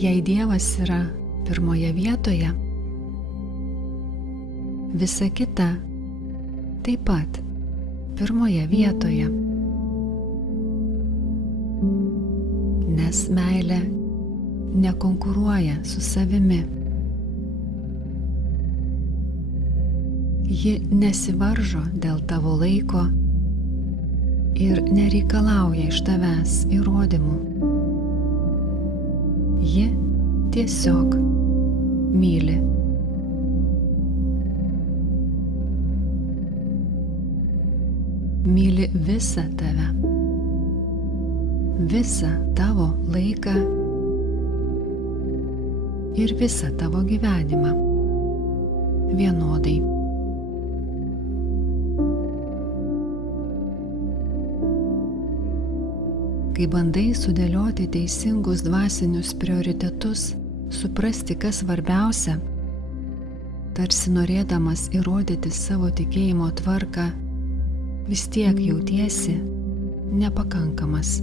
Jei Dievas yra pirmoje vietoje, visa kita taip pat pirmoje vietoje. Nes meilė nekonkuruoja su savimi. Ji nesivaržo dėl tavo laiko ir nereikalauja iš tavęs įrodymų. Ji tiesiog myli. Myli visą tave, visą tavo laiką ir visą tavo gyvenimą vienodai. Kai bandai sudėlioti teisingus dvasinius prioritetus, suprasti, kas svarbiausia, tarsi norėdamas įrodyti savo tikėjimo tvarką, vis tiek jautiesi nepakankamas.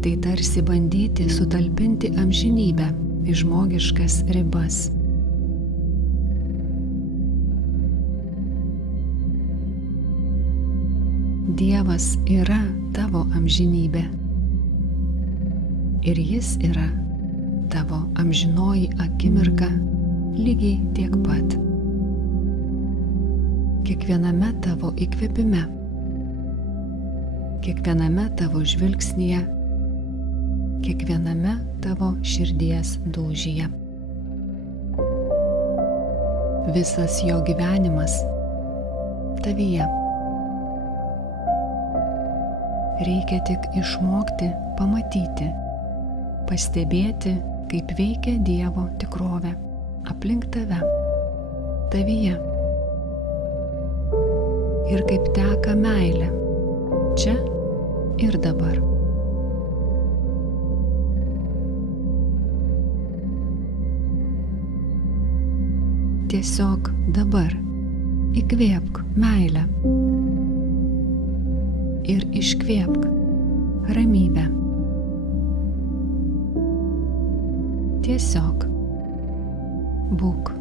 Tai tarsi bandyti sutalpinti amžinybę į žmogiškas ribas. Dievas yra tavo amžinybė ir Jis yra tavo amžinoji akimirka lygiai tiek pat. Kiekviename tavo įkvėpime, kiekviename tavo žvilgsnyje, kiekviename tavo širdies dūžyje. Visas jo gyvenimas tavyje. Reikia tik išmokti pamatyti, pastebėti, kaip veikia Dievo tikrovė aplink tave, tavyje. Ir kaip teka meilė čia ir dabar. Tiesiog dabar įkvėpk meilę ir iškvėpk ramybę. Tiesiog būk.